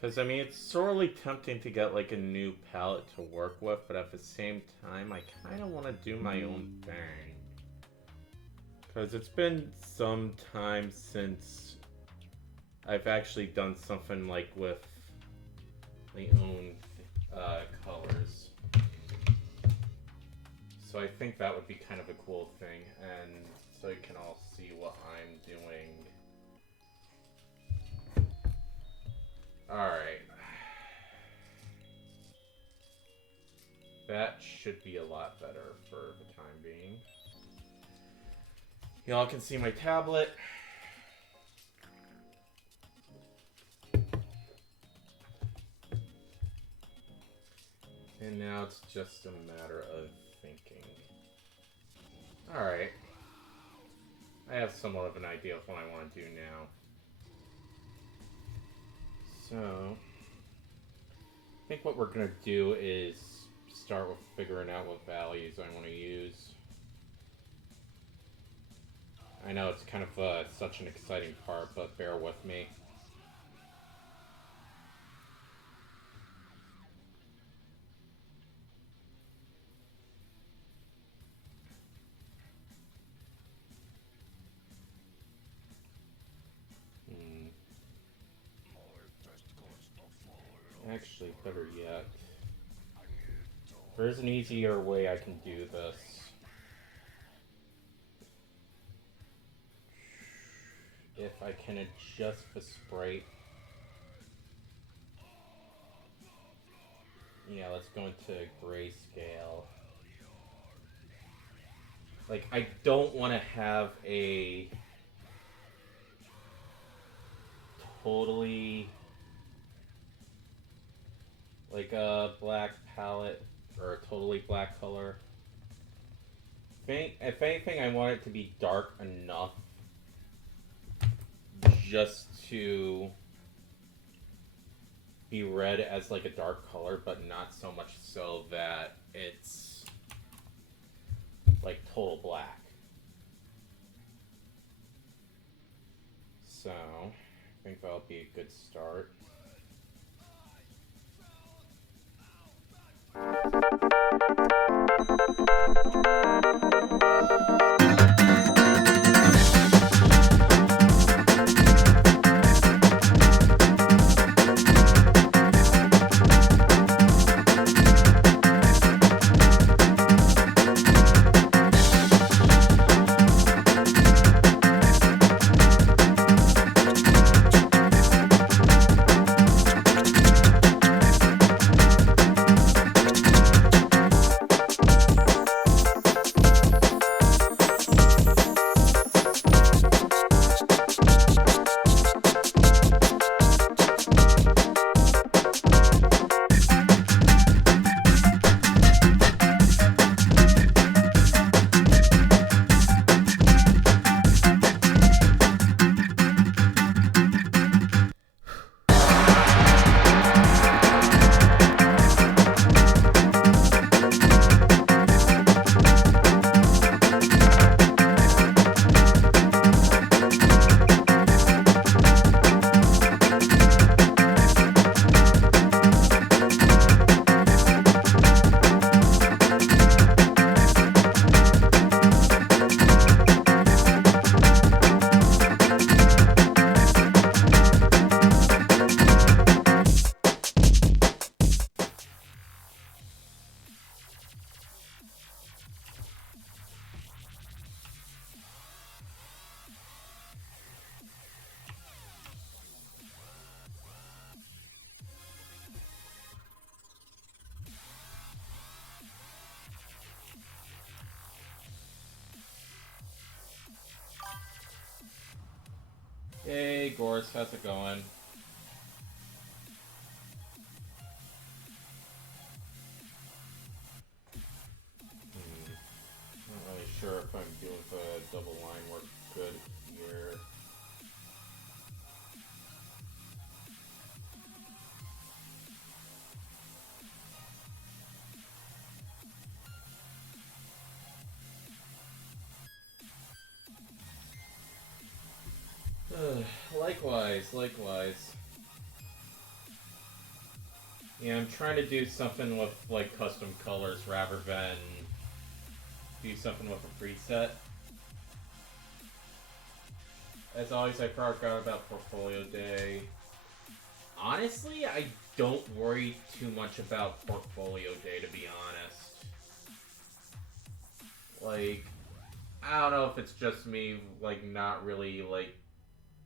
Because, I mean, it's sorely tempting to get, like, a new palette to work with, but at the same time, I kind of want to do my own thing. Because it's been some time since I've actually done something, like, with my own colors. So I think that would be kind of a cool thing, and so you can all see what I'm doing. Alright. That should be a lot better for the time being. Y'all can see my tablet. And now it's just a matter of thinking. Alright. I have somewhat of an idea of what I want to do now. So, I think what we're going to do is start with figuring out what values I want to use. I know it's kind of such an exciting part, but bear with me. Actually, better yet, there's an easier way I can do this. If I can adjust the sprite. Yeah, let's go into grayscale. Like, I don't want to have a totally like a black palette or a totally black color. If anything, I want it to be dark enough just to be read as like a dark color, but not so much so that it's like total black. So, I think that'll be a good start. Hey, Gorse, how's it going? Not really sure if I'm doing the double line work good here. Likewise. Yeah, I'm trying to do something with like custom colors rather than do something with a preset. As always, I forgot about Portfolio Day. Honestly, I don't worry too much about Portfolio Day, to be honest. Like, I don't know if it's just me, like, not really, like,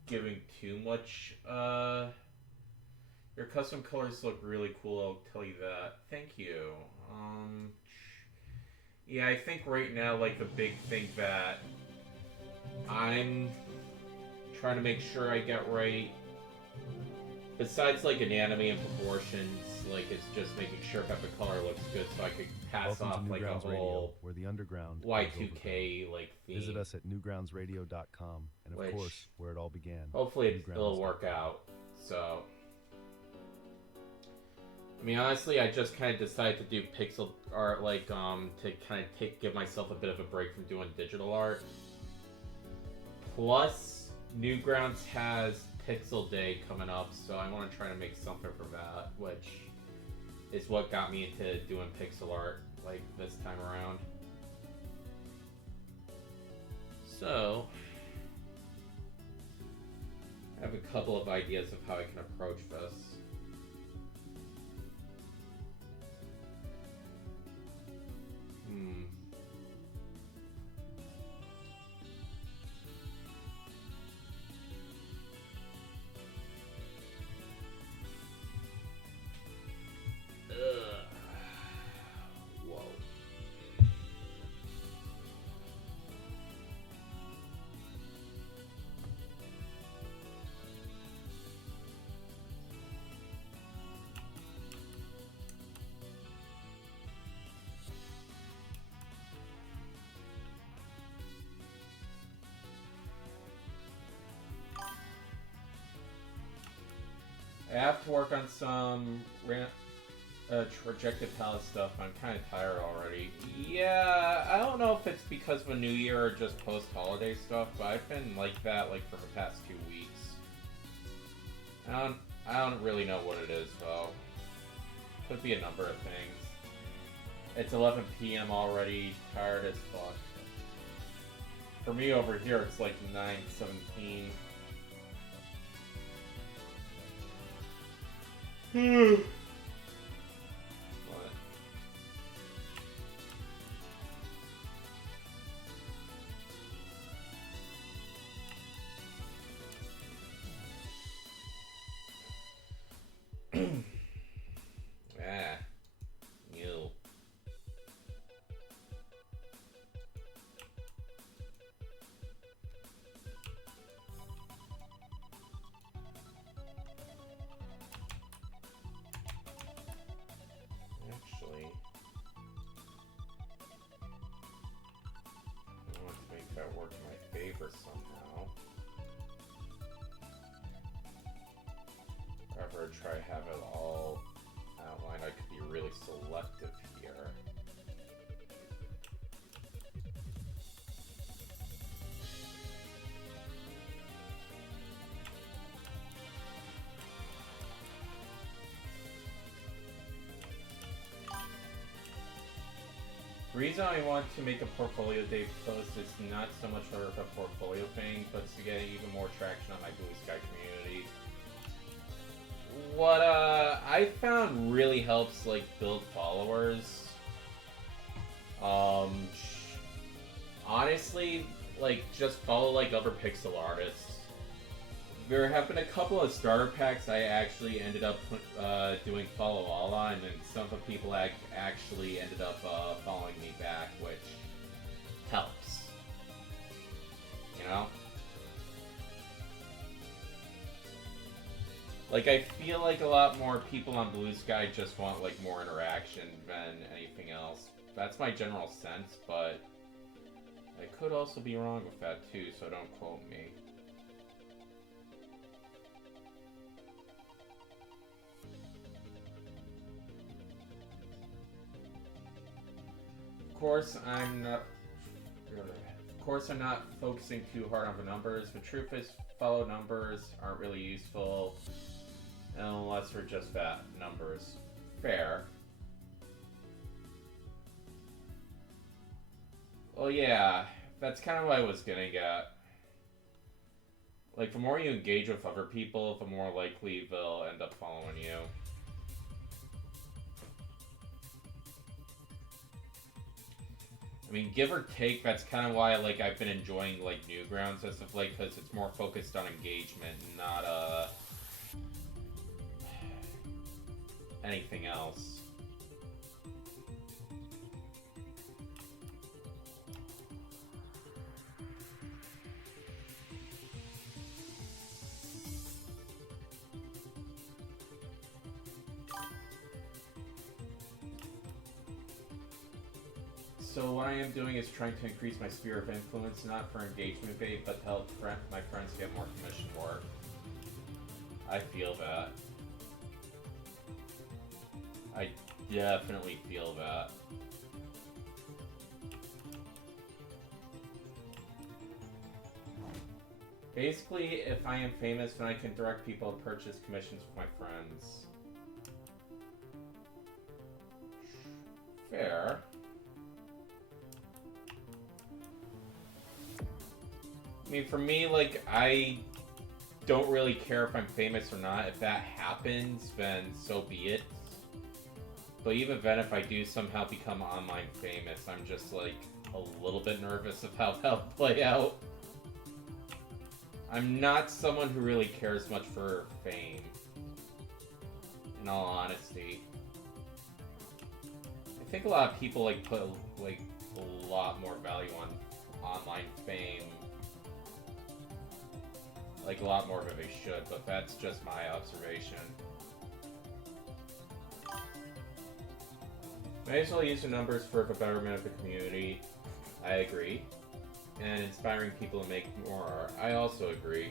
giving too much, Your custom colors look really cool, I'll tell you that. Thank you. Yeah, I think right now, like, the big thing that I'm trying to make sure I get right, besides, like, anatomy and proportions, like, it's just making sure that the color looks good so I could pass off, like, a whole Radio, where the underground Y2K, like, theme. Visit us at newgroundsradio.com, and of course, where it all began. Hopefully it'll work out, so... I mean, honestly, I just kind of decided to do pixel art, like, to kind of give myself a bit of a break from doing digital art. Plus, Newgrounds has Pixel Day coming up, so I want to try to make something for that, which is what got me into doing pixel art, like, this time around. So, I have a couple of ideas of how I can approach this. I have to work on some rejected palette stuff. I'm kind of tired already. Yeah, I don't know if it's because of a new year or just post-holiday stuff, but I've been like that like for the past 2 weeks. I don't really know what it is though. Could be a number of things. It's 11 p.m. already. Tired as fuck. For me over here, it's like 9:17. What? Ah, you. Actually, I want to make that work in my favor somehow. If I ever try to have it all outlined, I could be really selective here. The reason I want to make a Portfolio Day post is not so much for a portfolio thing, but to get even more traction on my Blue Sky community. What I found really helps like build followers. Honestly, like just follow like other pixel artists. There have been a couple of starter packs I actually ended up doing follow all on, and some of the people actually ended up following me back, which helps. You know? Like, I feel like a lot more people on Blue Sky just want, like, more interaction than anything else. That's my general sense, but I could also be wrong with that, too, so don't quote me. Of course, I'm not focusing too hard on the numbers. The truth is, follow numbers aren't really useful unless they're just that, numbers. Fair. Well, yeah, that's kind of what I was getting at. Like, the more you engage with other people, the more likely they'll end up following you. I mean, give or take, that's kind of why, like, I've been enjoying, like, Newgrounds as of late, because it's more focused on engagement, not, anything else. So what I am doing is trying to increase my sphere of influence, not for engagement bait, but to help my friends get more commission work. I feel that. I definitely feel that. Basically, if I am famous, then I can direct people to purchase commissions with my friends. Fair. I mean, for me, like, I don't really care if I'm famous or not. If that happens, then so be it. But even then, if I do somehow become online famous, I'm just, like, a little bit nervous of how that'll play out. I'm not someone who really cares much for fame, in all honesty. I think a lot of people, like, put, like, a lot more value on online fame. Like, a lot more than they should, but that's just my observation. May as well use the numbers for the betterment of the community. I agree. And inspiring people to make more art. I also agree.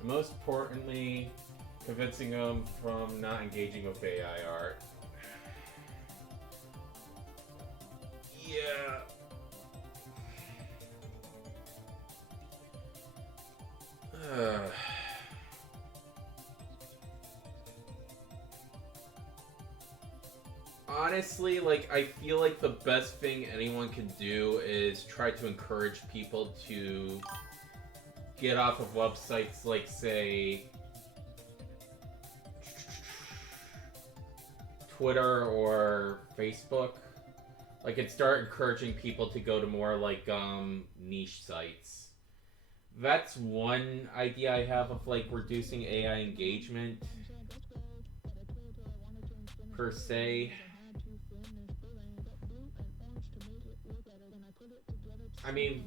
And most importantly, convincing them from not engaging with AI art. Yeah. Honestly, like, I feel like the best thing anyone can do is try to encourage people to get off of websites like, say, Twitter or Facebook. Like, and start encouraging people to go to more, like, niche sites. That's one idea I have of, like, reducing AI engagement, per se. I mean,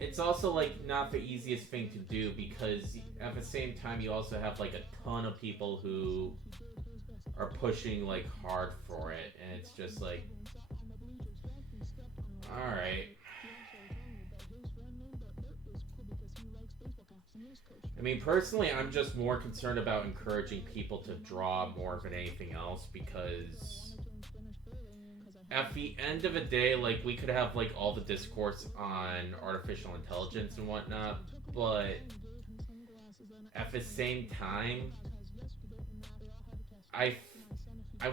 it's also, like, not the easiest thing to do, because at the same time you also have, like, a ton of people who are pushing, like, hard for it, and it's just like, alright. I mean, personally, I'm just more concerned about encouraging people to draw more than anything else, because at the end of the day, like, we could have, like, all the discourse on artificial intelligence and whatnot, but at the same time, I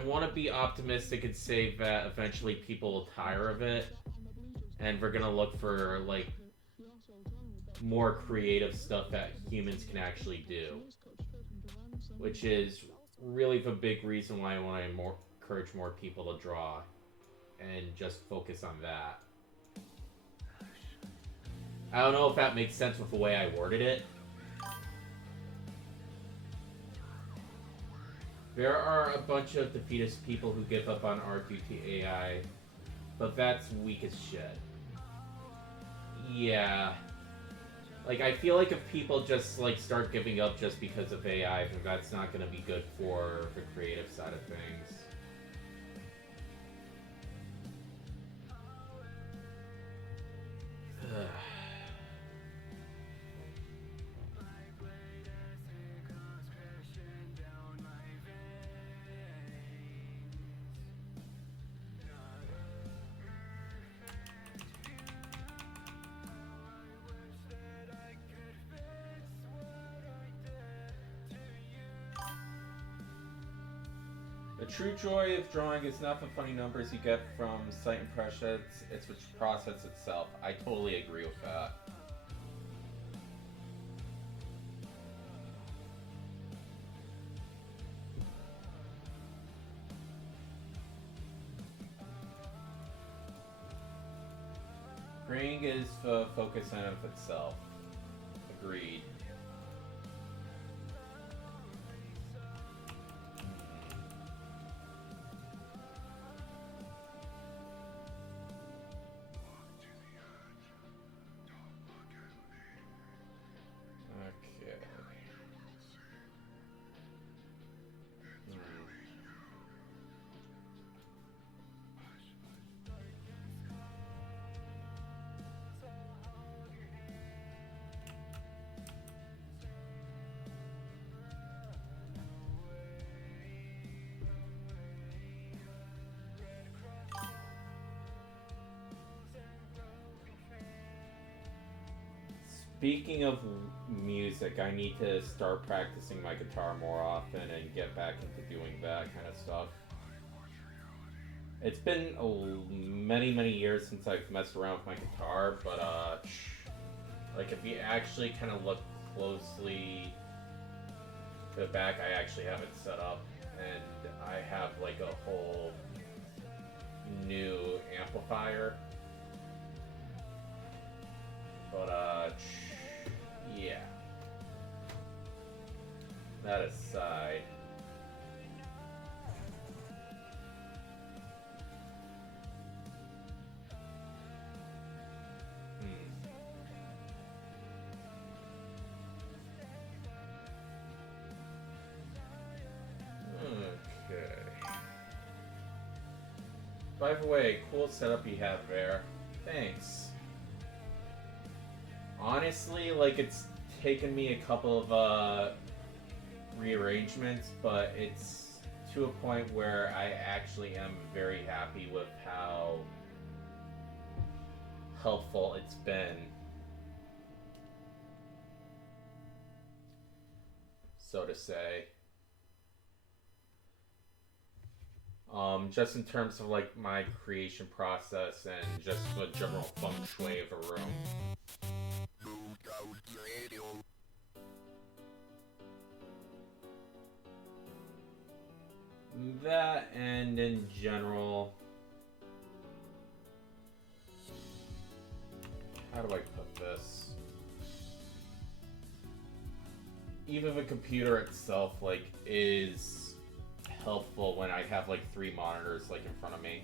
want to be optimistic and say that eventually people will tire of it, and we're gonna look for, like, more creative stuff that humans can actually do, which is really the big reason why I want to encourage more people to draw and just focus on that. I don't know if that makes sense with the way I worded it. There are a bunch of defeatist people who give up on art due to AI, but that's weak as shit. Yeah. Like, I feel like if people just, like, start giving up just because of AI, then that's not going to be good for the creative side of things. The true joy of drawing is not the funny numbers you get from sight impressions, it's the process itself. I totally agree with that. Bring is the focus in of itself. Agreed. Speaking of music, I need to start practicing my guitar more often and get back into doing that kind of stuff. It's been many years since I've messed around with my guitar, but like if you actually kind of look closely to the back, I actually have it set up, and I have like a whole new amplifier. But yeah. That aside. Okay. By the way, cool setup you have there. Thanks. Honestly, like, it's taken me a couple of rearrangements, but it's to a point where I actually am very happy with how helpful it's been. So to say. Just in terms of like my creation process and just the general feng shui of a room. That, and in general, how do I put this? Even the computer itself, like, is helpful when I have like 3 monitors like in front of me.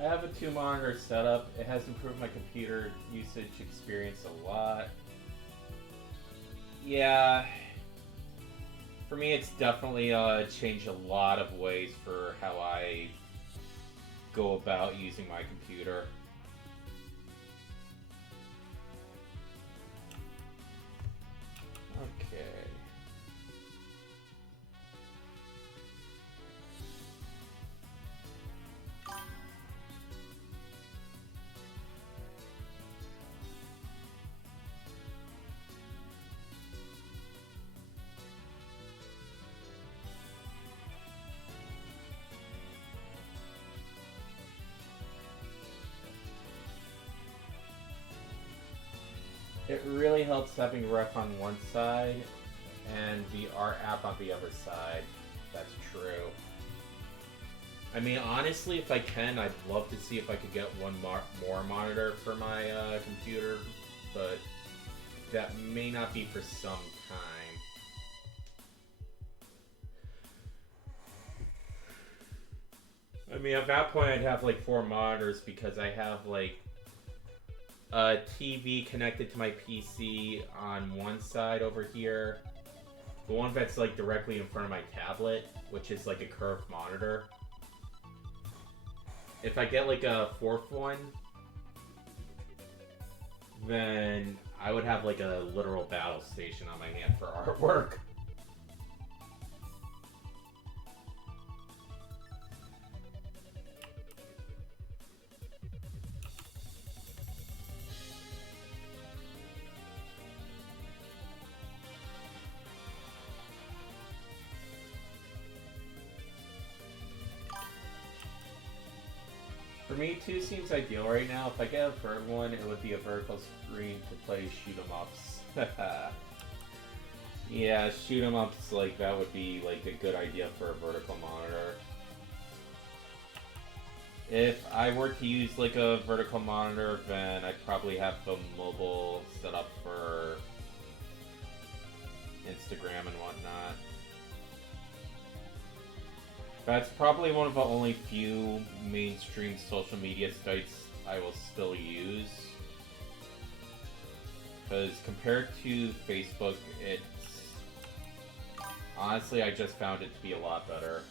I have a 2-monitor setup. It has improved my computer usage experience a lot. Yeah, for me it's definitely changed a lot of ways for how I go about using my computer. Okay. It really helps having ref on one side and the art app on the other side. That's true. I mean, honestly, if I can, I'd love to see if I could get one more monitor for my computer, but that may not be for some time. I mean, at that point, I'd have like 4 monitors because I have like a TV connected to my PC on one side over here. The one that's like directly in front of my tablet, which is like a curved monitor. if I get like a fourth one, then I would have like a literal battle station on my hand for artwork. For me, 2 seems ideal right now. If I get a third one, it would be a vertical screen to play shoot 'em ups. Yeah, shoot 'em ups, like, that would be, like, a good idea for a vertical monitor. If I were to use, like, a vertical monitor, then I'd probably have the mobile set up for Instagram and whatnot. That's probably one of the only few mainstream social media sites I will still use. Because compared to Facebook, it's... honestly, I just found it to be a lot better.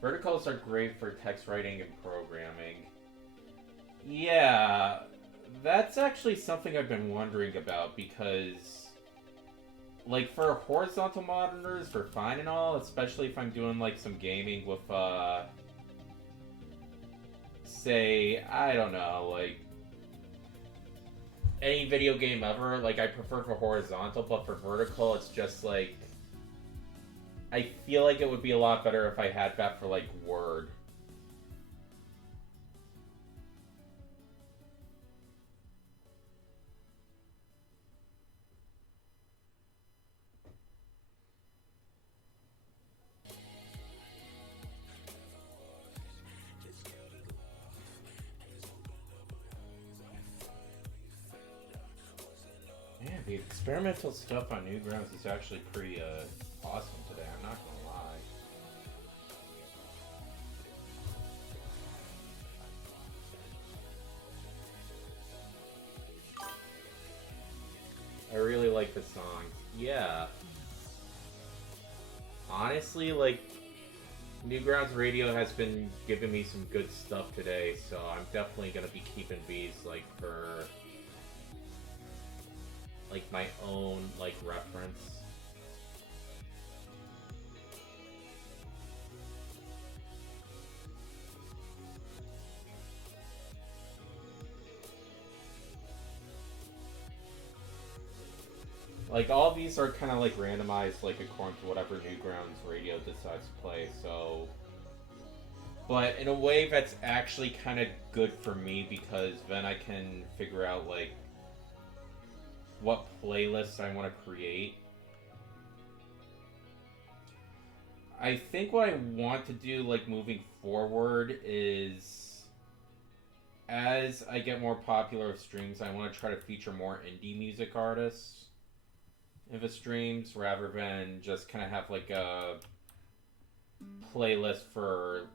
Verticals are great for text writing and programming. Yeah, that's actually something I've been wondering about because... like, for horizontal monitors, they're fine and all, especially if I'm doing, like, some gaming with, say, I don't know, like, any video game ever. Like, I prefer for horizontal, but for vertical, it's just, like, I feel like it would be a lot better if I had that for, like, Word. Man, the experimental stuff on Newgrounds is actually pretty awesome today, I'm not gonna lie. I really like the song. Yeah. Honestly, like, Newgrounds Radio has been giving me some good stuff today, so I'm definitely gonna be keeping these, like, for... like, my own, like, reference. Like, all of these are kind of, like, randomized, like, according to whatever Newgrounds Radio decides to play, so... but in a way, that's actually kind of good for me, because then I can figure out, like, what playlists I want to create. I think what I want to do, like, moving forward is, as I get more popular with streams, I want to try to feature more indie music artists in the streams, rather than just kind of have, like, a playlist for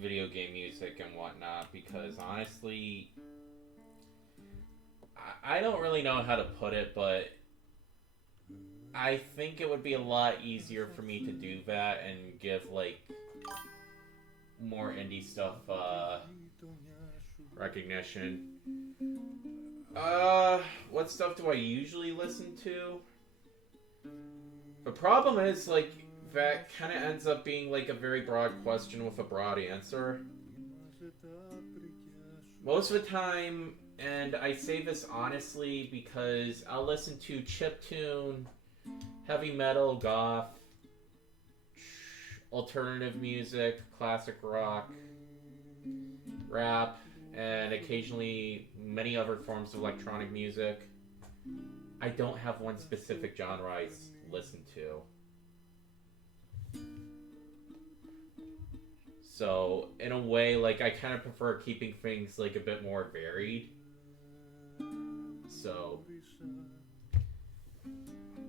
video game music and whatnot, because honestly, I don't really know how to put it, but I think it would be a lot easier for me to do that and give, like, more indie stuff recognition. What stuff do I usually listen to? The problem is, like, that kind of ends up being, like, a very broad question with a broad answer. Most of the time, and I say this honestly because I'll listen to chiptune, heavy metal, goth, alternative music, classic rock, rap, and occasionally many other forms of electronic music. I don't have one specific genre I listen to. So, in a way, like, I kind of prefer keeping things, like, a bit more varied. So,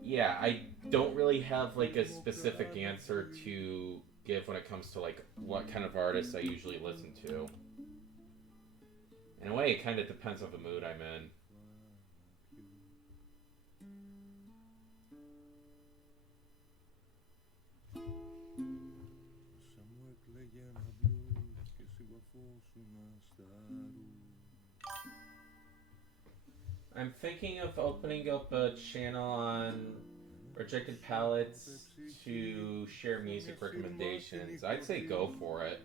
yeah, I don't really have, like, a specific answer to give when it comes to, like, what kind of artists I usually listen to. In a way, it kind of depends on the mood I'm in. I'm thinking of opening up a channel on Rejected Palettes to share music recommendations. I'd say go for it.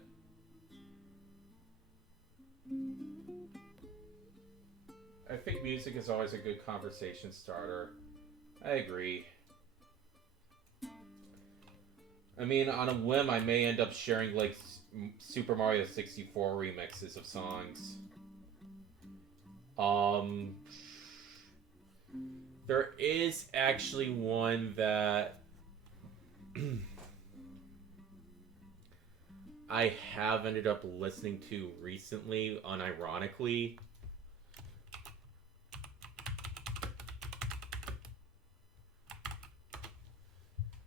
I think music is always a good conversation starter. I agree. I mean, on a whim, I may end up sharing, like, Super Mario 64 remixes of songs. There is actually one that I have ended up listening to recently, unironically.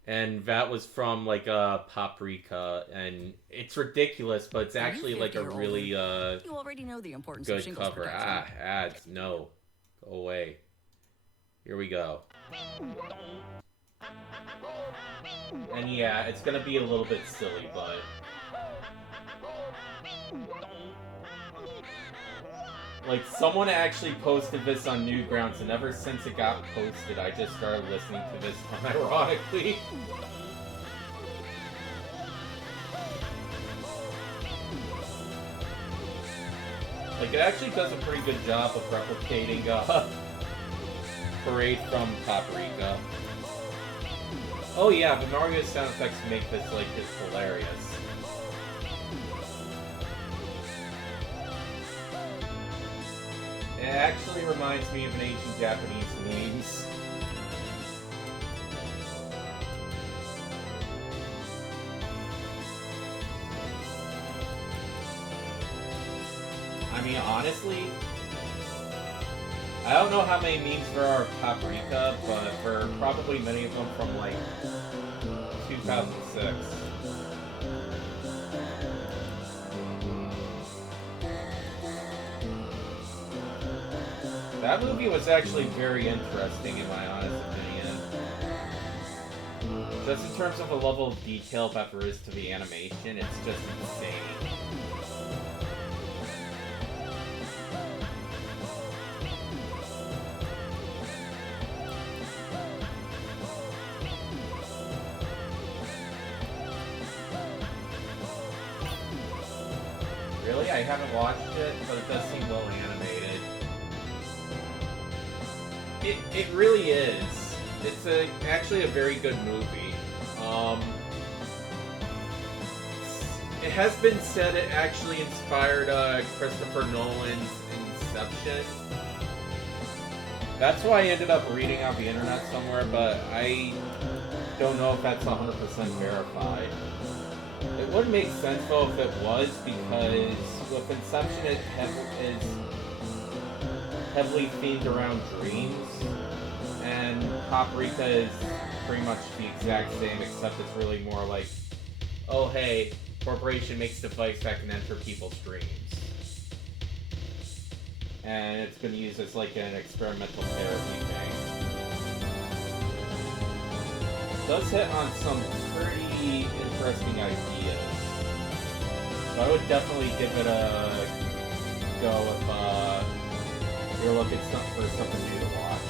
And that was from, like, Paprika, and it's ridiculous, but it's actually, like, a really, you already know the importance of good shingles cover. protection. Ads, no. Go away. Here we go. And yeah, it's gonna be a little bit silly, but... like, someone actually posted this on Newgrounds, and ever since it got posted, I just started listening to this unironically. Like, it actually does a pretty good job of replicating, Parade from Paprika. Oh yeah, the Mario sound effects make this, like, just hilarious. It actually reminds me of an ancient Japanese memes. I mean, honestly, I don't know how many memes there are of Paprika, but there are probably many of them from, like, 2006. That movie was actually very interesting, in my honest opinion. Just in terms of the level of detail that there is to the animation, it's just insane. Really? I haven't watched it, but it does seem well animated. It really is. It's actually a very good movie. It has been said it actually inspired Christopher Nolan's Inception. That's why I ended up reading on the internet somewhere, but I don't know if that's 100% verified. It would make sense though if it was, because with Inception it is heavily themed around dreams, and Paprika is pretty much the exact same, except it's really more like, oh hey, corporation makes a device that can enter people's dreams. And it's been used as like an experimental therapy thing. It does hit on some pretty interesting ideas. So I would definitely give it a go if you're looking for something new to watch.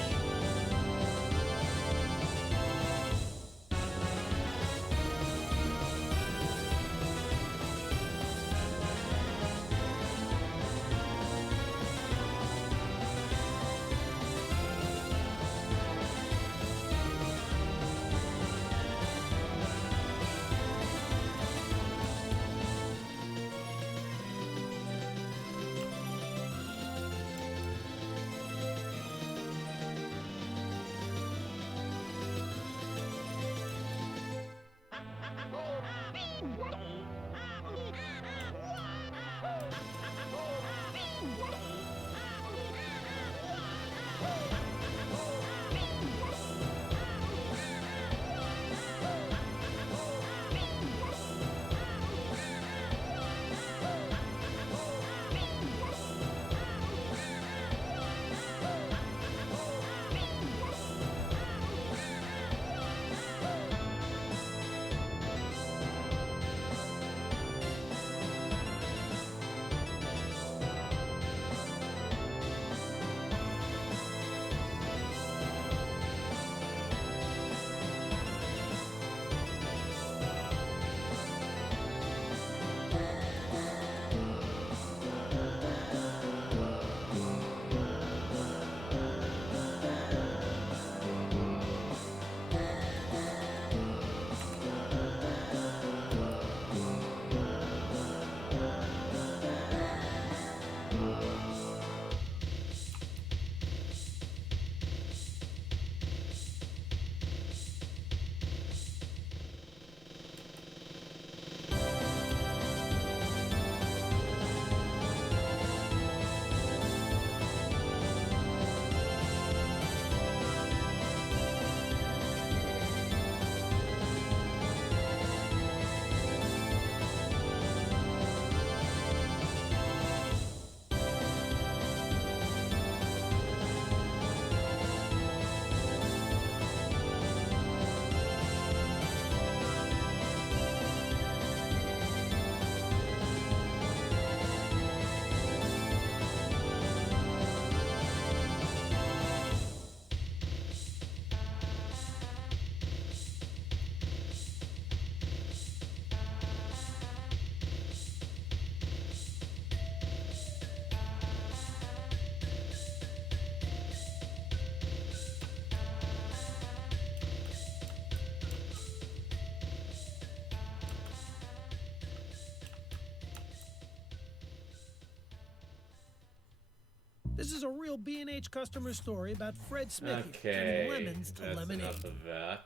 This is a real B&H customer story about Fred Smithy Okay, turning lemons to that's lemonade. enough of that.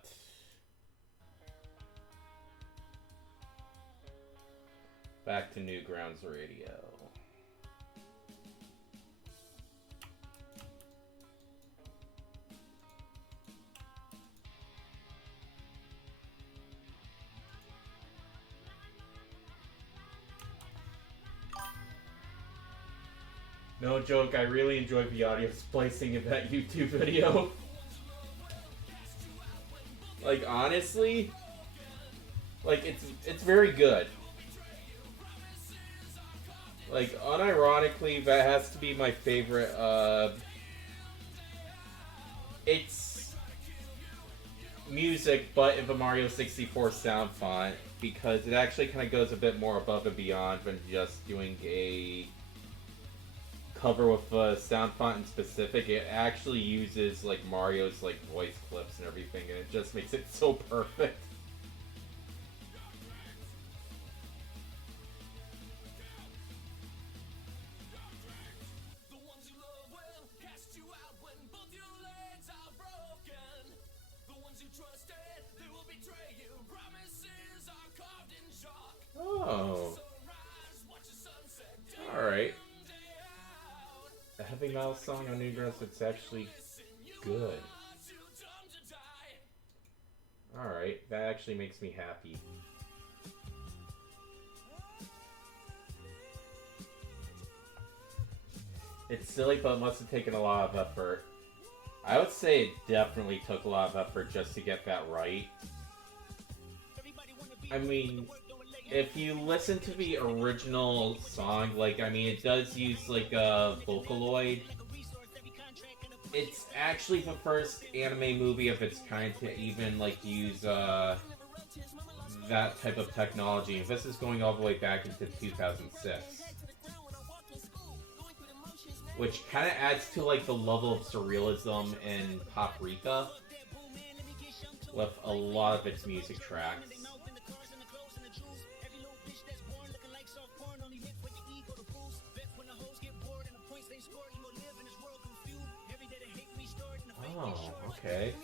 Back to Newgrounds Radio. No joke, I really enjoyed the audio splicing of that YouTube video. Like, honestly, like, it's very good. Like, unironically, that has to be my favorite, it's music, but in the Mario 64 sound font, because it actually kind of goes a bit more above and beyond than just doing a cover with sound font in specific. It actually uses like Mario's like voice clips and everything, and it just makes it so perfect. Oh. Alright. A heavy metal song on Newgrounds that's actually good. Alright, that actually makes me happy. It's silly, but it must have taken a lot of effort. I would say it definitely took a lot of effort just to get that right. I mean, if you listen to the original song, like, I mean, it does use, like, a Vocaloid. It's actually the first anime movie of its kind to even, like, use, that type of technology. And this is going all the way back into 2006. Which kind of adds to, like, the level of surrealism in Paprika with a lot of its music tracks. Oh, okay.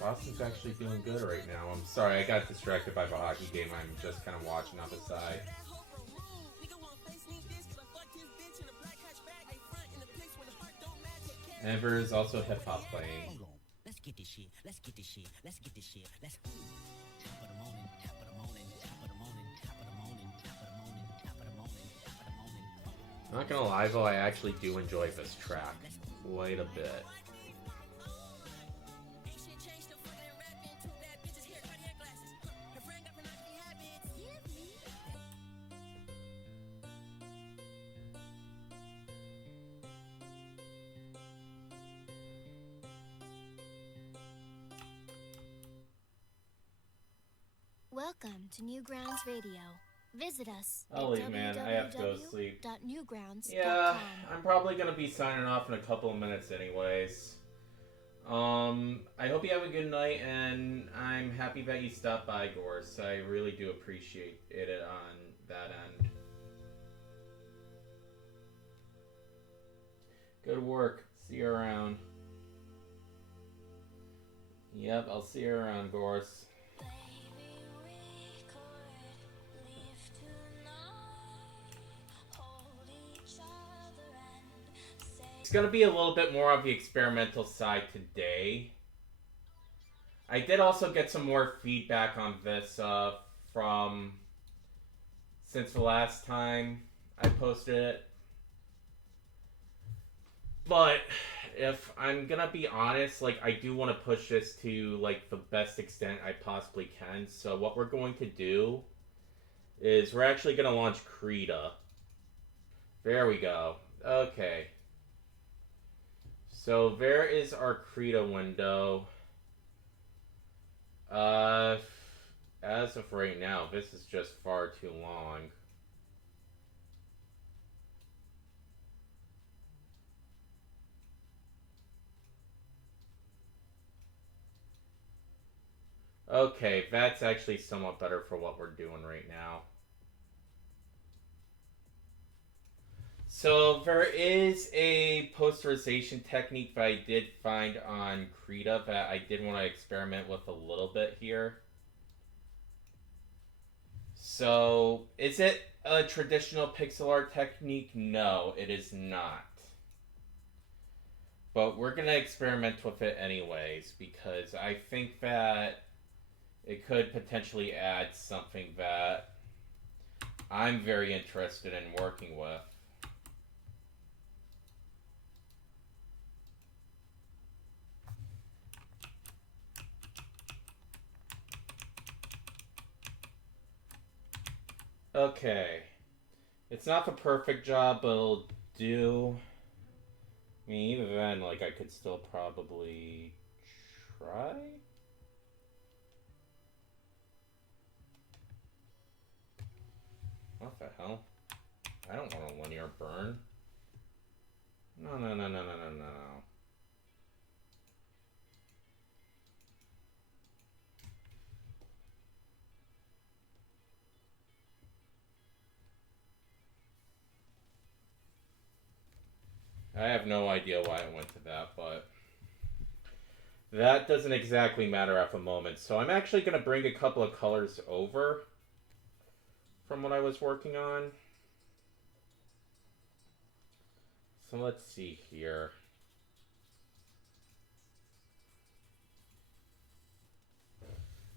Boston's actually doing good right now. I'm sorry, I got distracted by the hockey game. I'm just kind of watching on the side. And there is also hip-hop playing. Let's get this shit. Let's get this shit. Let's get this shit. Let's top of the morning, top of the morning, top of the morning, top of the morning, top of the morning, top of the morning, top of the morning. I'm not gonna lie though, I actually do enjoy this track quite a bit. Welcome to Newgrounds Radio. Visit us at I'll leave, man. I have to go to sleep. www.newgrounds.com. Yeah, I'm probably gonna be signing off in a couple of minutes anyways. I hope you have a good night, and I'm happy that you stopped by, Gorse. I really do appreciate it on that end. Good work. See you around. Yep, I'll see you around, Gorse. It's going to be a little bit more of the experimental side today. I did also get some more feedback on this from since the last time I posted it. But if I'm going to be honest, like, I do want to push this to, like, the best extent I possibly can. So what we're going to do is we're actually going to launch Krita. There we go. Okay. So there is our Krita window. As of right now, this is just far too long. Okay, that's actually somewhat better for what we're doing right now. So there is a posterization technique that I did find on Krita that I did want to experiment with a little bit here. So, is it a traditional pixel art technique? No, it is not. But we're going to experiment with it anyways, because I think that it could potentially add something that I'm very interested in working with. Okay. It's not the perfect job, but it'll do. I mean, even then, like, I could still probably try? What the hell? I don't want a linear burn. No, no, no, no, no, no, no. I have no idea why it went to that, but that doesn't exactly matter at the moment. So I'm actually going to bring a couple of colors over from what I was working on. So let's see here.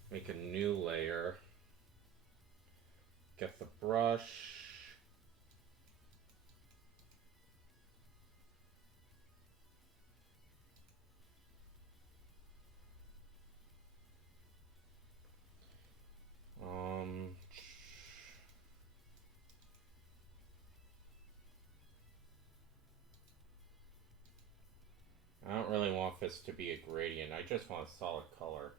Make a new layer. Get the brush. I don't really want this to be a gradient. I just want a solid color.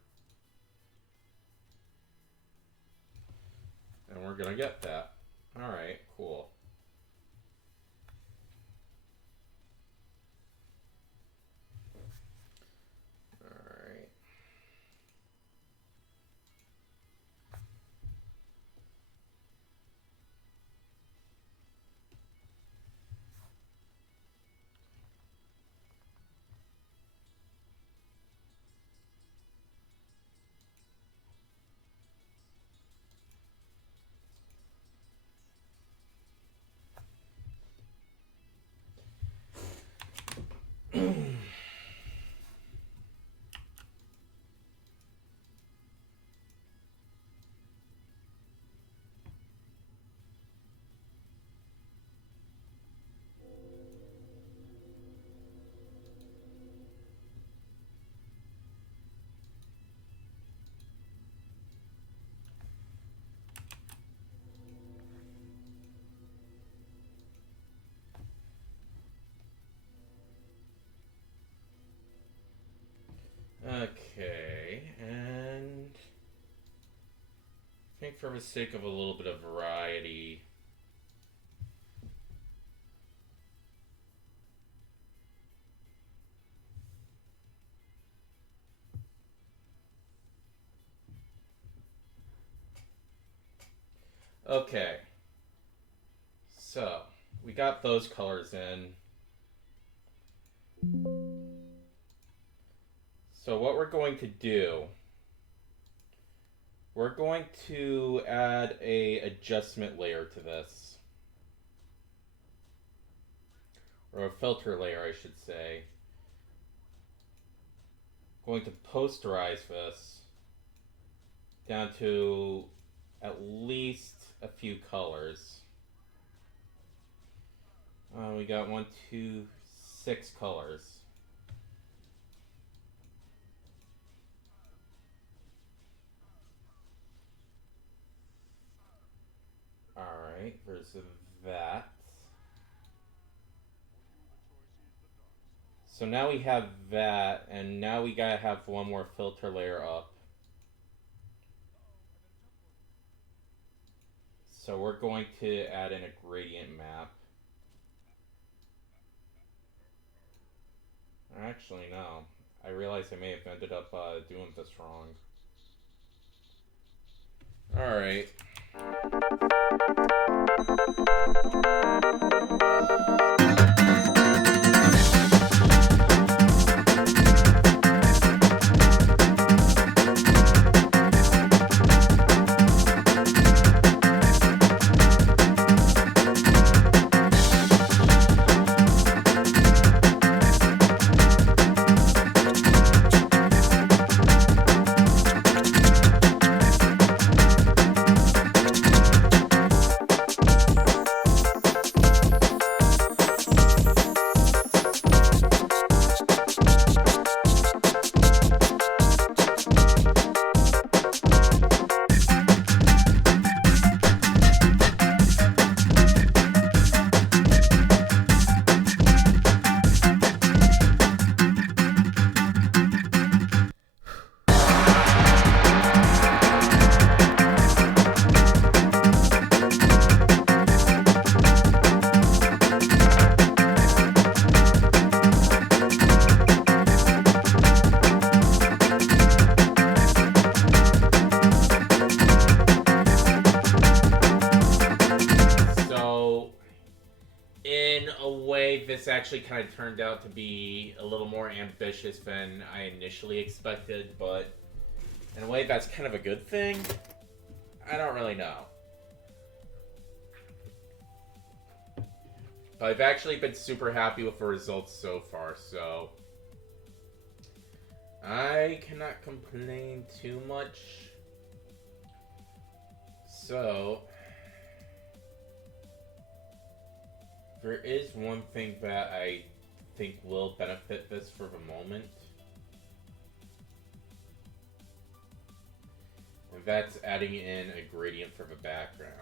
And we're gonna get that. Alright, cool. Alright. Okay, and I think for the sake of a little bit of variety, okay, so we got those colors in. So what we're going to do, we're going to add a adjustment layer to this. Or a filter layer, I should say. Going to posterize this down to at least a few colors. We got 1, 2, 6 colors. Alright, there's that. So now we have that, and now we gotta have one more filter layer up. So we're going to add in a gradient map. Actually, no. I realize I may have ended up doing this wrong. Alright. This actually kind of turned out to be a little more ambitious than I initially expected, but in a way that's kind of a good thing. I don't really know. But I've actually been super happy with the results so far, so I cannot complain too much. So there is one thing that I think will benefit this for the moment. And that's adding in a gradient for the background.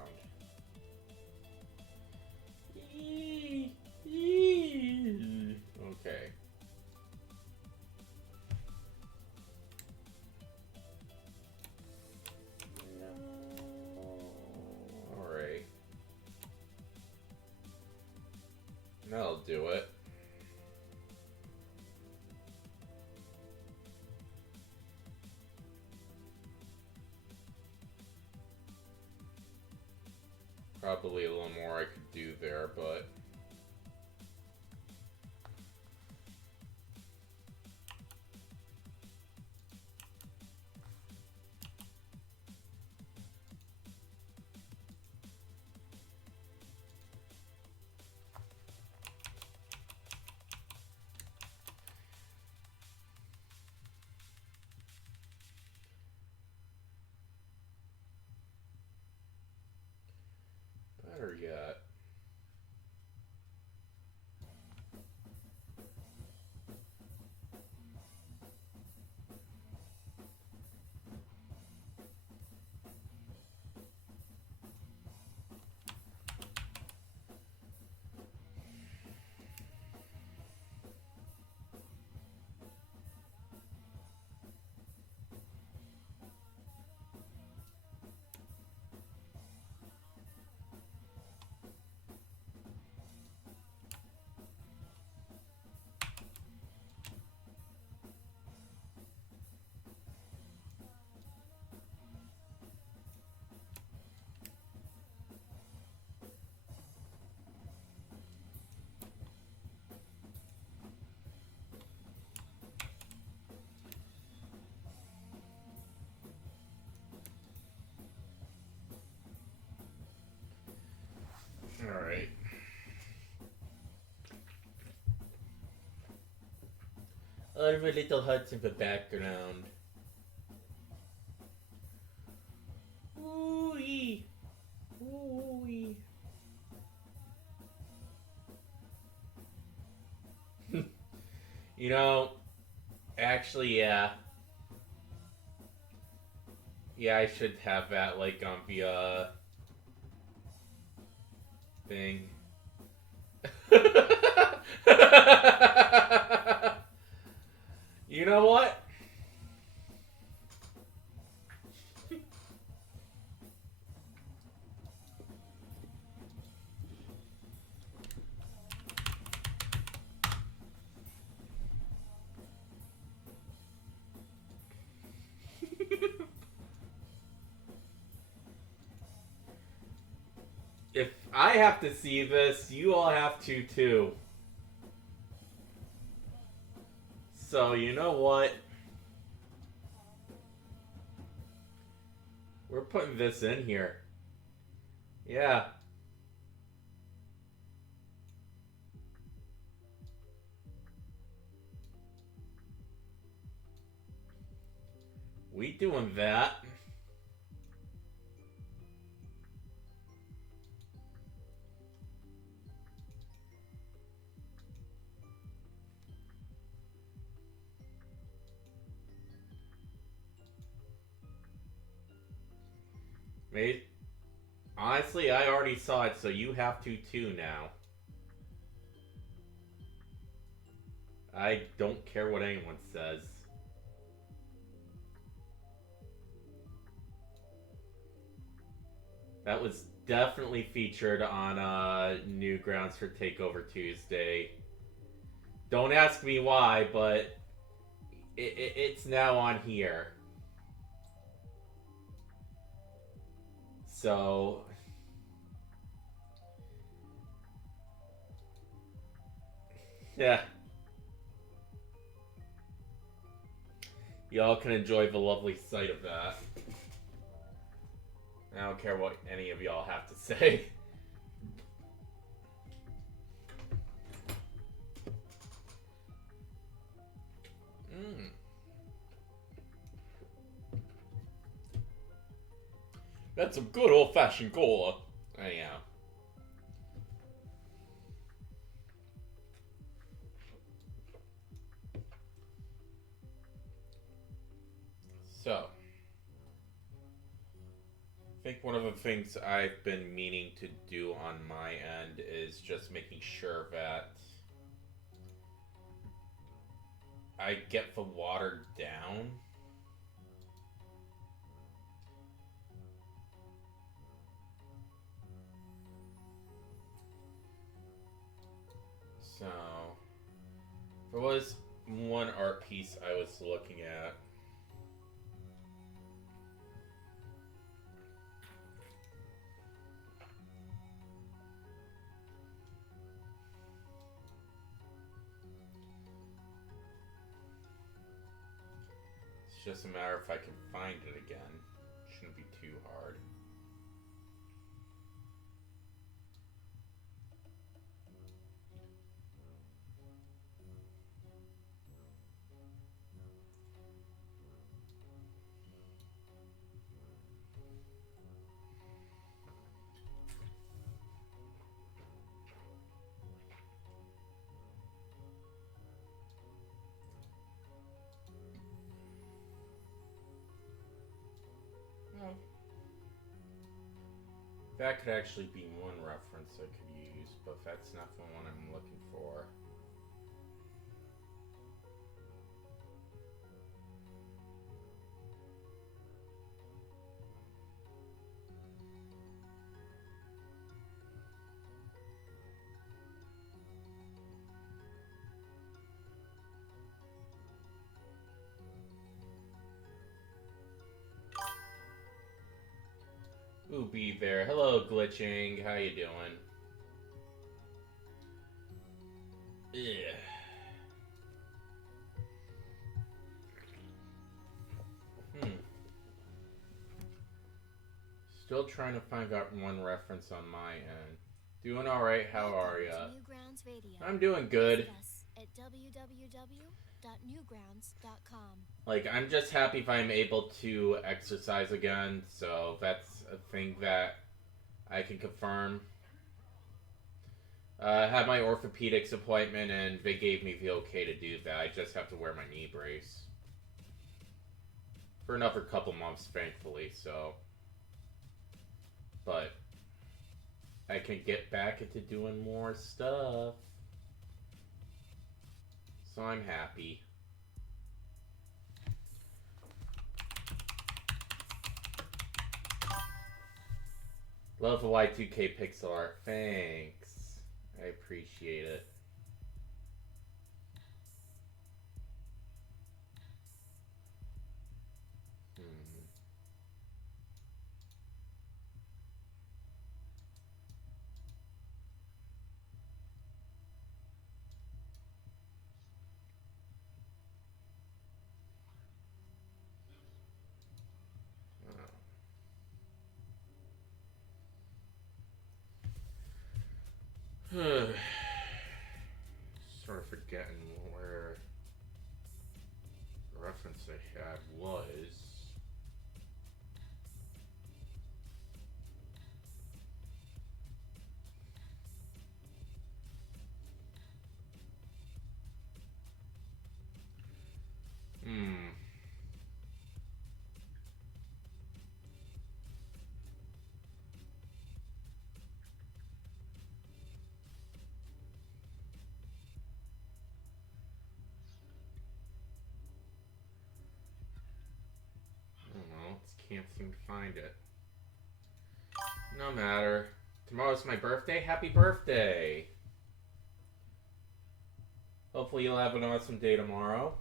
Okay. Alright. That'll do it. Probably a little more I could do there, but better yet. Alright. All the little huts in the background. Ooh-wee. Ooh-wee. You know, actually, yeah. Yeah, I should have that, like, on the, thing. You know what? I have to see this. You all have to too. So, you know what? We're putting this in here. Yeah. We doing that. Mate, honestly, I already saw it, so you have to too now. I don't care what anyone says. That was definitely featured on Newgrounds for Takeover Tuesday. Don't ask me why, but it's now on here. So, yeah. Y'all can enjoy the lovely sight of that. I don't care what any of y'all have to say. That's some good old-fashioned cola. Anyhow. So, I think one of the things I've been meaning to do on my end is just making sure that I get the water down. So, there was one art piece I was looking at. It's just a matter if I can find it again. Shouldn't be too hard. That could actually be one reference I could use, but that's not the one I'm looking for. Ooh, be there. Hello, glitching. How you doing? Yeah. Still trying to find out one reference on my end. Doing alright, how are ya? Newgrounds Radio. I'm doing good. Visit us at www.newgrounds.com. Like, I'm just happy if I'm able to exercise again, so that's a thing that I can confirm. I had my orthopedics appointment and they gave me the okay to do that. I just have to wear my knee brace. For another couple months, thankfully, so. But I can get back into doing more stuff. So I'm happy. Love the Y2K pixel art. Thanks. I appreciate it. Sort of forgetting where the reference I had was. Can't seem to find it. No matter. Tomorrow's my birthday. Happy birthday! Hopefully you'll have an awesome day tomorrow.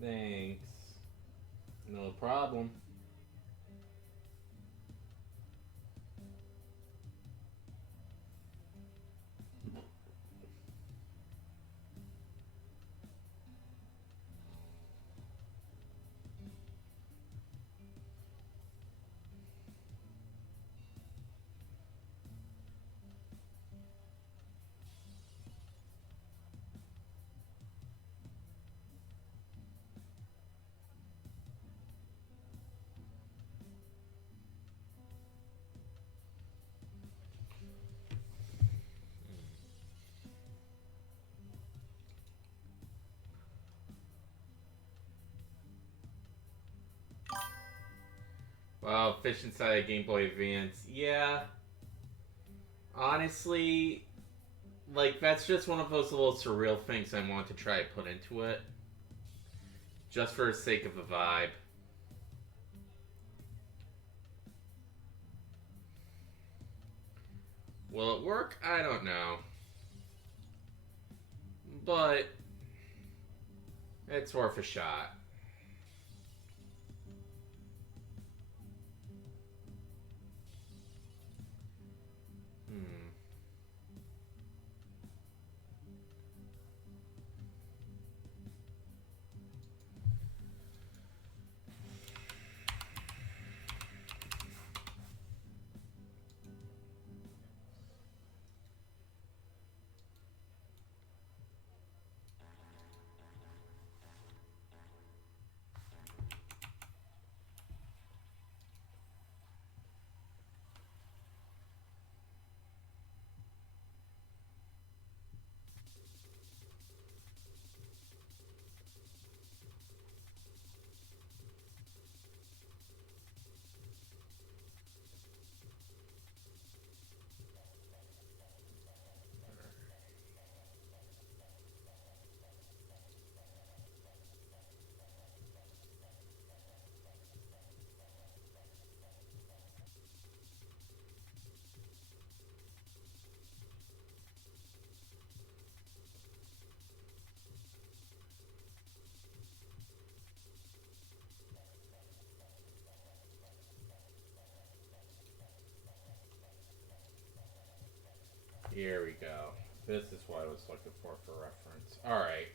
Thanks. No problem. Wow, fish inside a Game Boy Advance. Yeah. Honestly, like, that's just one of those little surreal things I want to try to put into it. Just for the sake of the vibe. Will it work? I don't know. But it's worth a shot. Here we go. This is what I was looking for reference. Alright.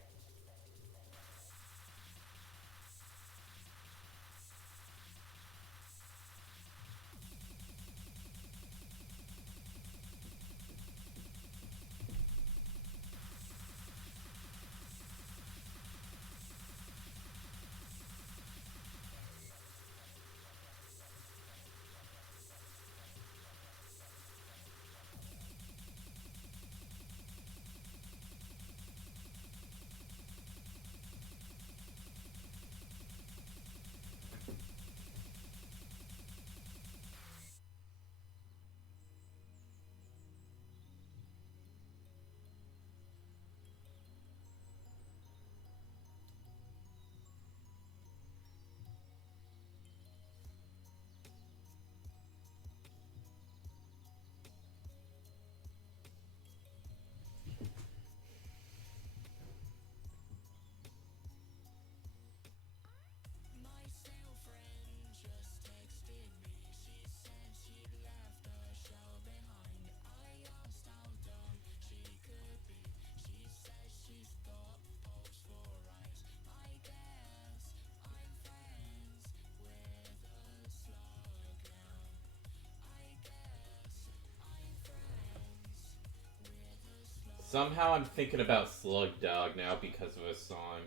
Somehow I'm thinking about Slug Dog now because of a song.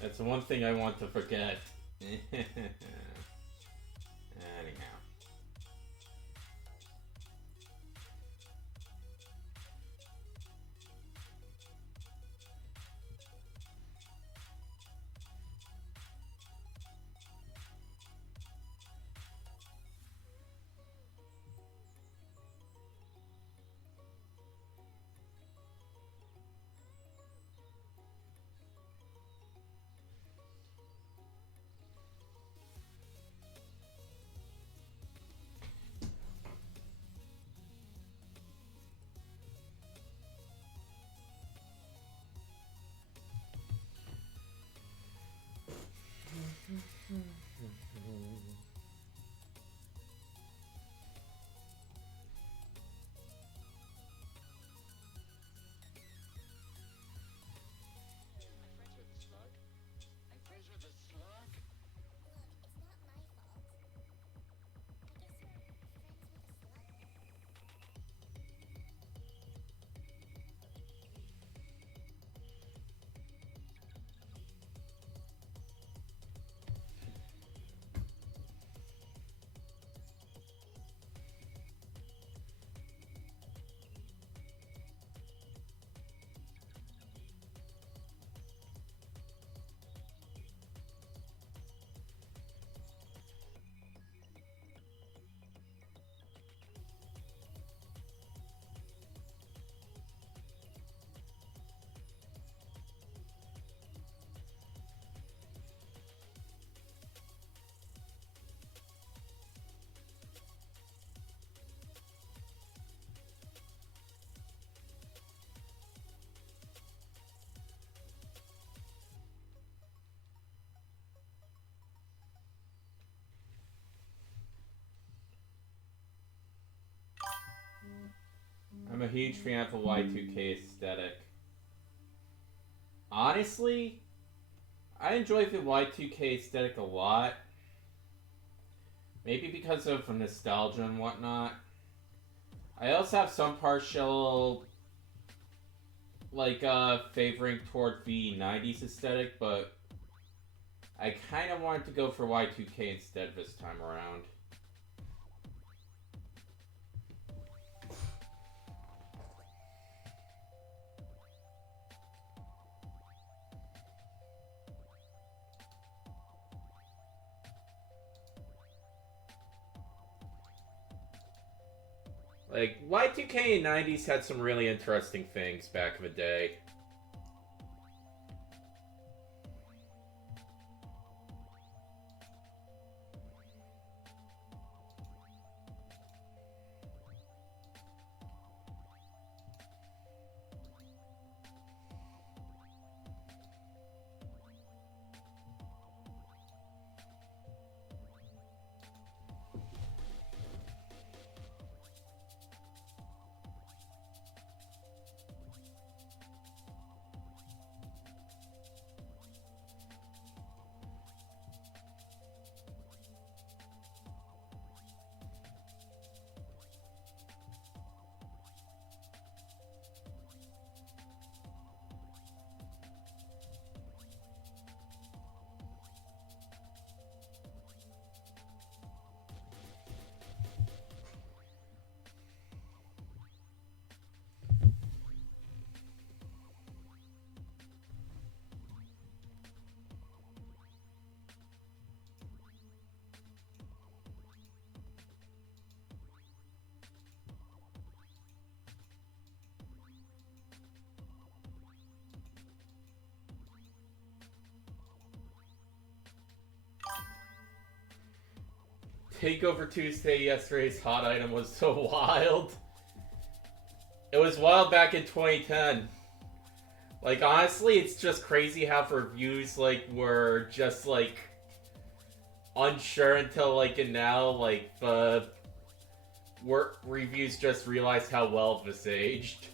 That's the one thing I want to forget. Anyhow. I'm a huge fan of the Y2K aesthetic. Honestly, I enjoy the Y2K aesthetic a lot. Maybe because of nostalgia and whatnot. I also have some partial, favoring toward the 90s aesthetic, but I kind of wanted to go for Y2K instead this time around. Like, Y2K and 90s had some really interesting things back in the day. Takeover Tuesday yesterday's hot item was so wild. It was wild back in 2010. Like, honestly, it's just crazy how for reviews, were just, unsure until, and now, the reviews just realized how well this aged.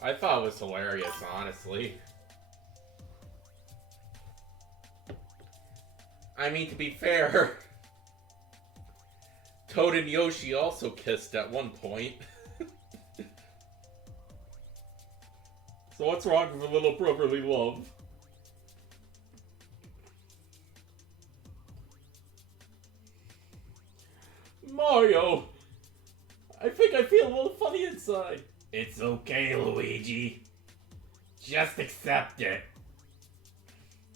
I thought it was hilarious, honestly. I mean, to be fair, Toad and Yoshi also kissed at one point. So what's wrong with a little brotherly love? Mario! I think I feel a little funny inside. It's okay, Luigi. Just accept it.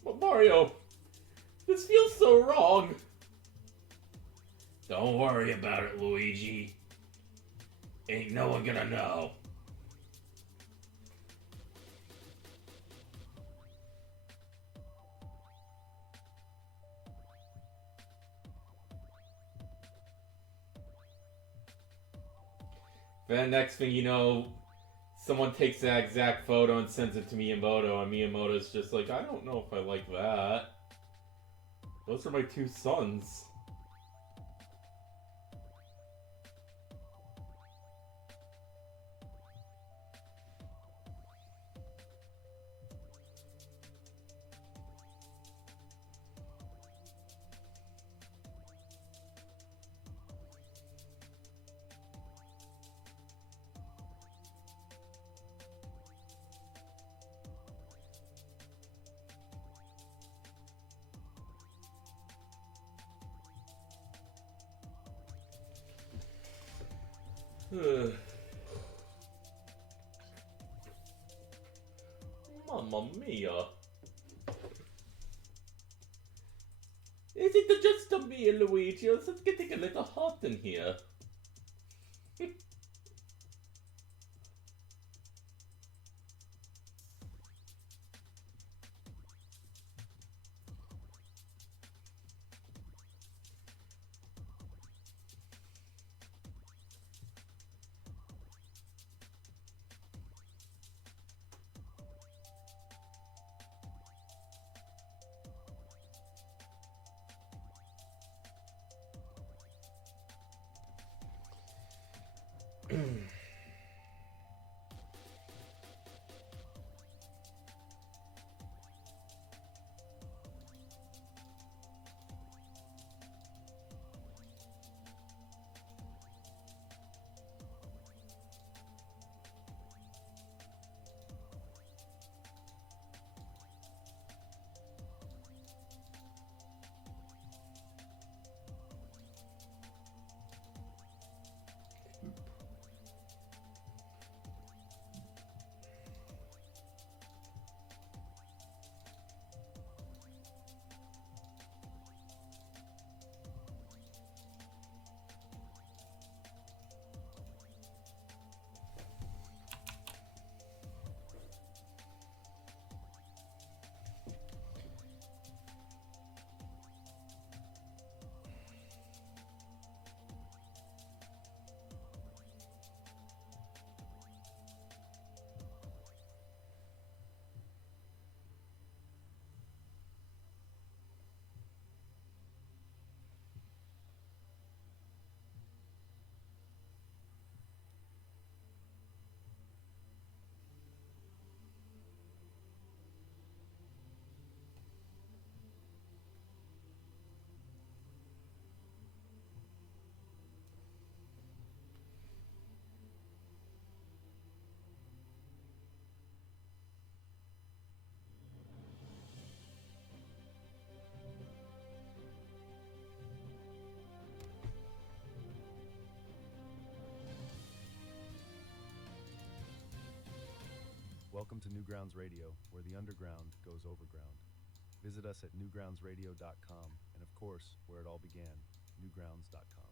But Mario, this feels so wrong. Don't worry about it, Luigi. Ain't no one gonna know. Then next thing you know, someone takes that exact photo and sends it to Miyamoto, and Miyamoto's just like, I don't know if I like that. Those are my two sons. Mamma mia. Is it just a me, Luigi, or is it getting a little hot in here? Welcome to Newgrounds Radio, where the underground goes overground. Visit us at newgroundsradio.com, and of course, where it all began, newgrounds.com.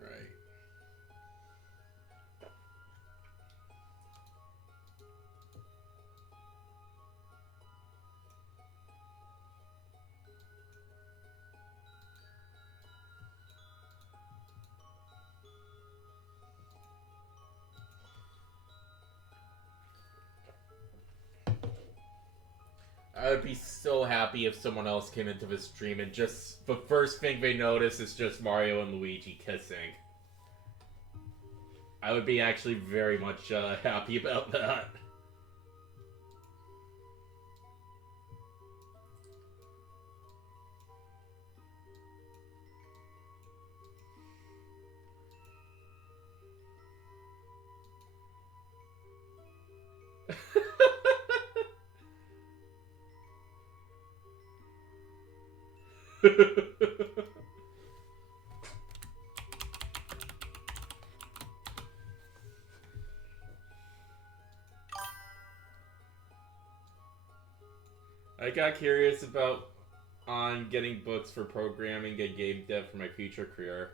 Right. I would be so happy if someone else came into the stream and just the first thing they notice is just Mario and Luigi kissing. I would be actually very much happy about that. I got curious about getting books for programming and game dev for my future career.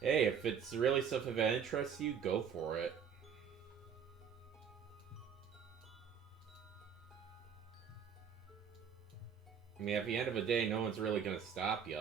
Hey, if it's really something that interests you, go for it. I mean, at the end of the day, no one's really gonna stop you.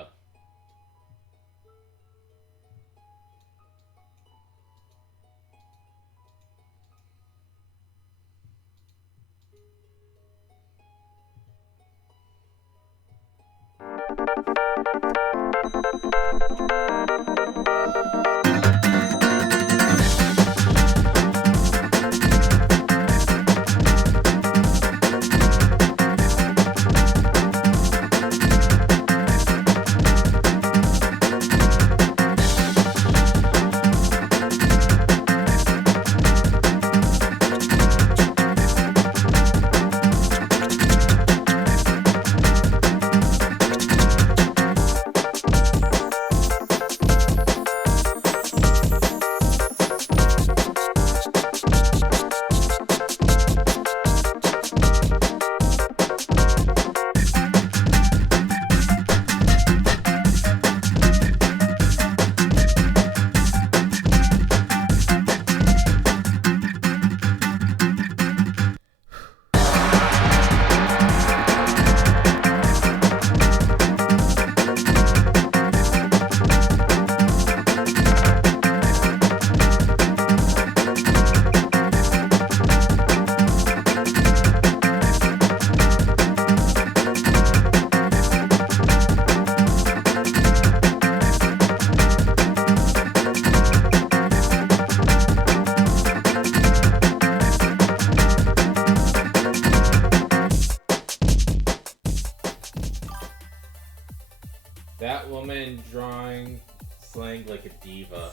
That woman drawing slang like a diva.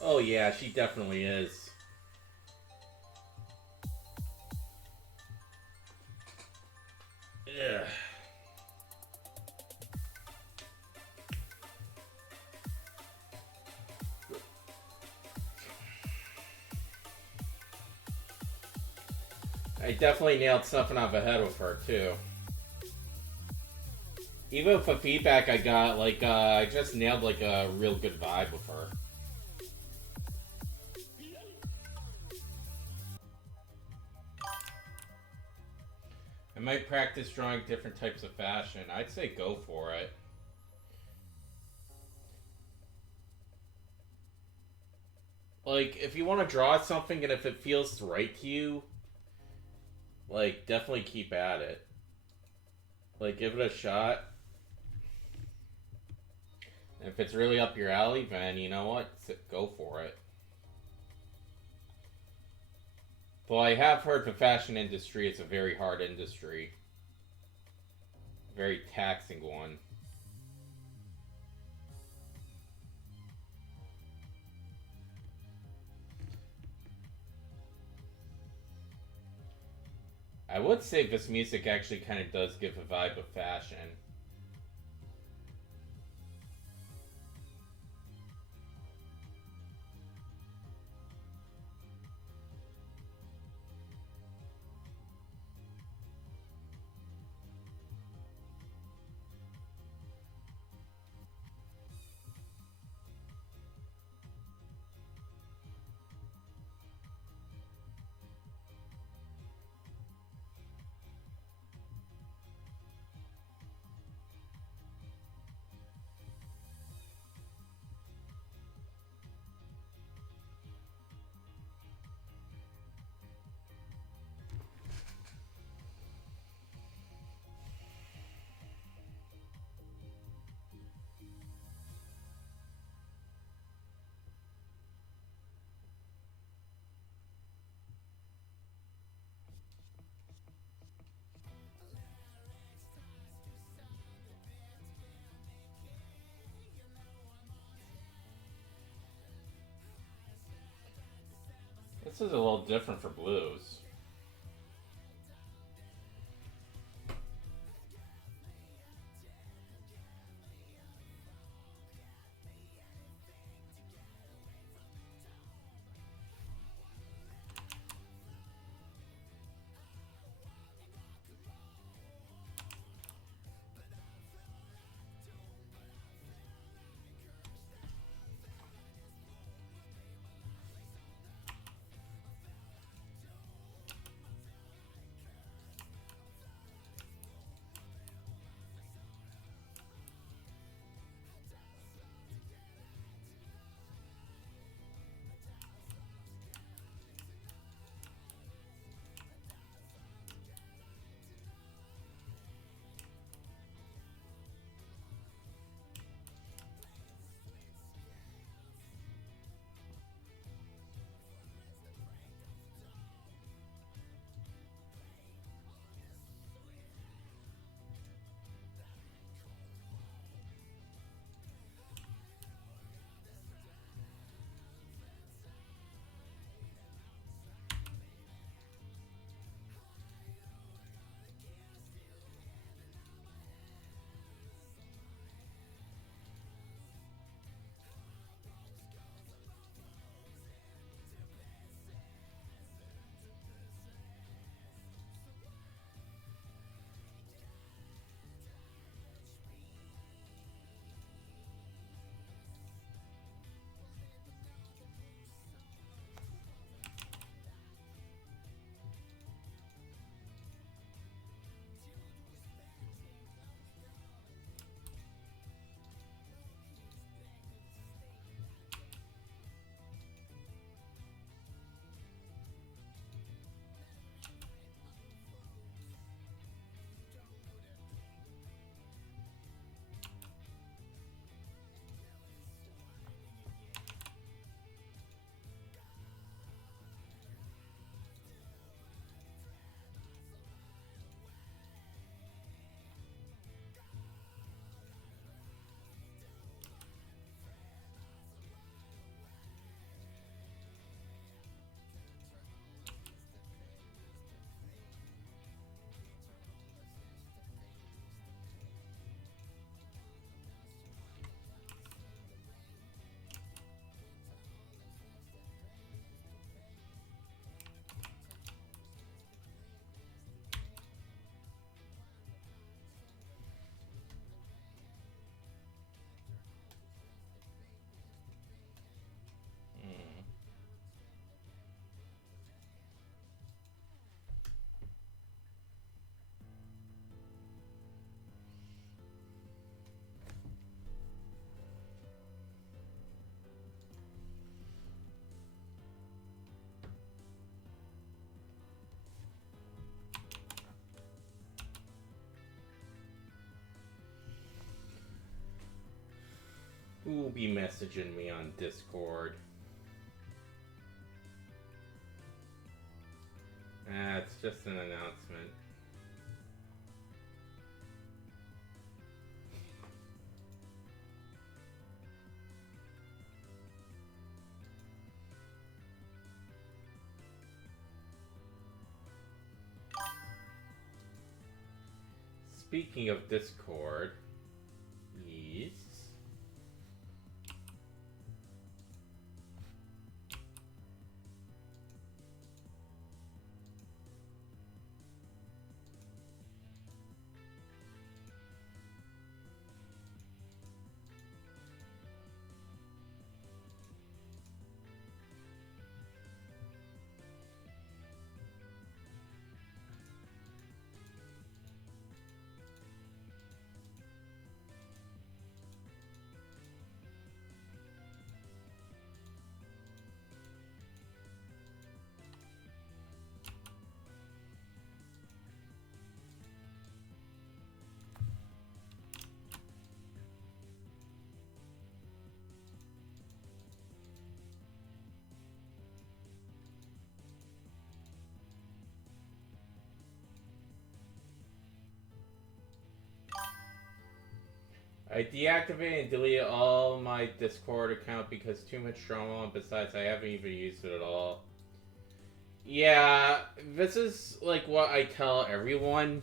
Oh yeah, she definitely is. Ugh. I definitely nailed something on the head with her too. Even with the feedback I got, like, I just nailed, like, a real good vibe with her. I might practice drawing different types of fashion. I'd say go for it. Like, if you want to draw something and if it feels right to you, like, definitely keep at it. Like, give it a shot. And if it's really up your alley, then you know what? Go for it. Though I have heard the fashion industry is a very hard industry. Very taxing one. I would say this music actually kind of does give a vibe of fashion. This is a little different for blues. Who will be messaging me on Discord? It's just an announcement. Speaking of Discord, yes. I deactivated and deleted all my Discord account because too much drama, and besides I haven't even used it at all. Yeah, this is like what I tell everyone.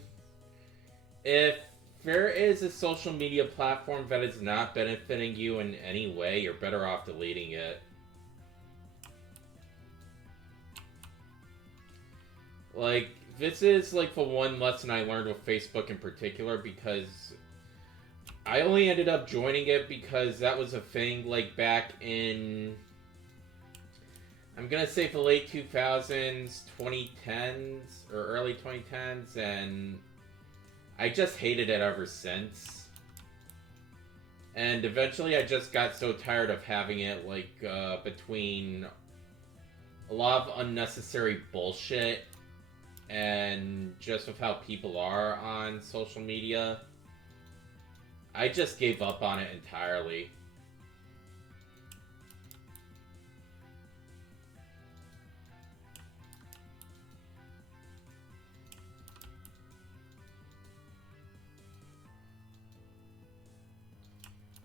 If there is a social media platform that is not benefiting you in any way, you're better off deleting it. Like, this is like the one lesson I learned with Facebook in particular, because I only ended up joining it because that was a thing like back in, I'm gonna say the late 2000s, 2010s, or early 2010s, and I just hated it ever since. And eventually I just got so tired of having it, like, between a lot of unnecessary bullshit and just with how people are on social media, I just gave up on it entirely.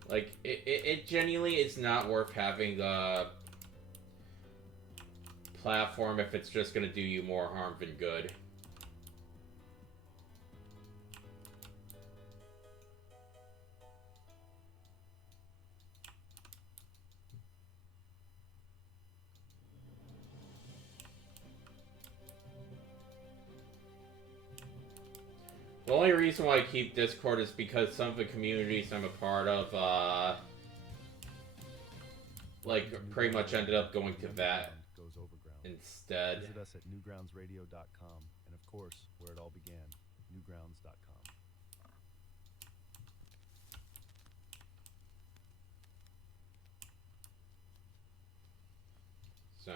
Like, it genuinely is not worth having a platform if it's just going to do you more harm than good. The only reason why I keep Discord is because some of the communities I'm a part of, like, pretty much ended up going to that instead. Visit us at newgroundsradio.com, and of course, where it all began, newgrounds.com. So...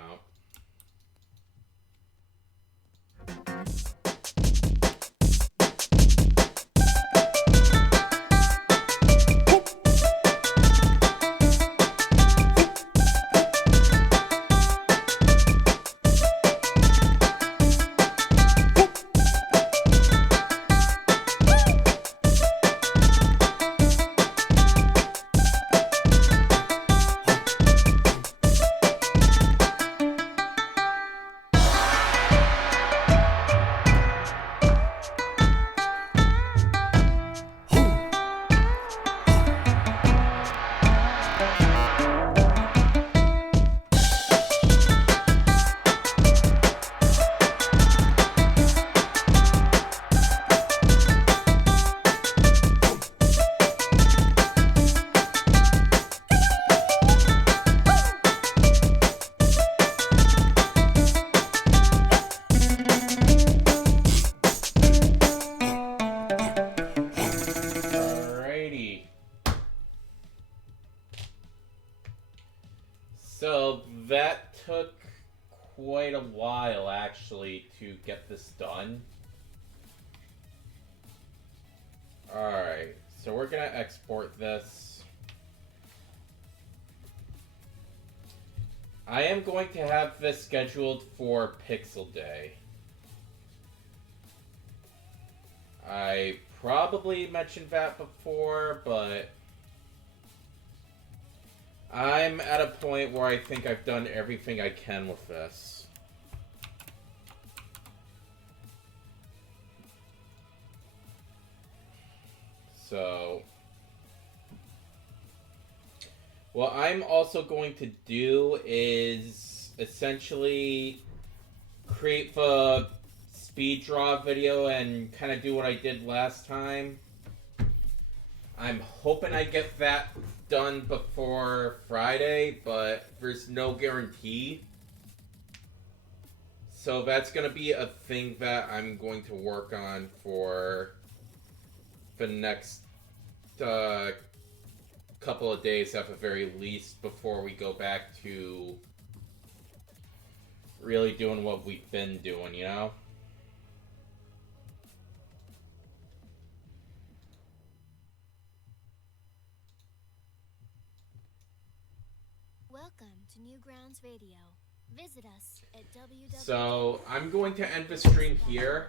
So that took quite a while, actually, to get this done. Alright, so we're gonna export this. I am going to have this scheduled for Pixel Day. I probably mentioned that before, but I'm at a point where I think I've done everything I can with this. So, what I'm also going to do is essentially create the speed draw video and kind of do what I did last time. I'm hoping I get that done before Friday, but there's no guarantee. So that's going to be a thing that I'm going to work on for the next couple of days at the very least before we go back to really doing what we've been doing, you know? Welcome to Newgrounds Radio. Visit us at www. So, I'm going to end the stream here.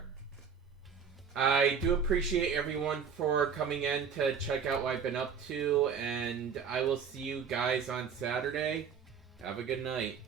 I do appreciate everyone for coming in to check out what I've been up to, and I will see you guys on Saturday. Have a good night.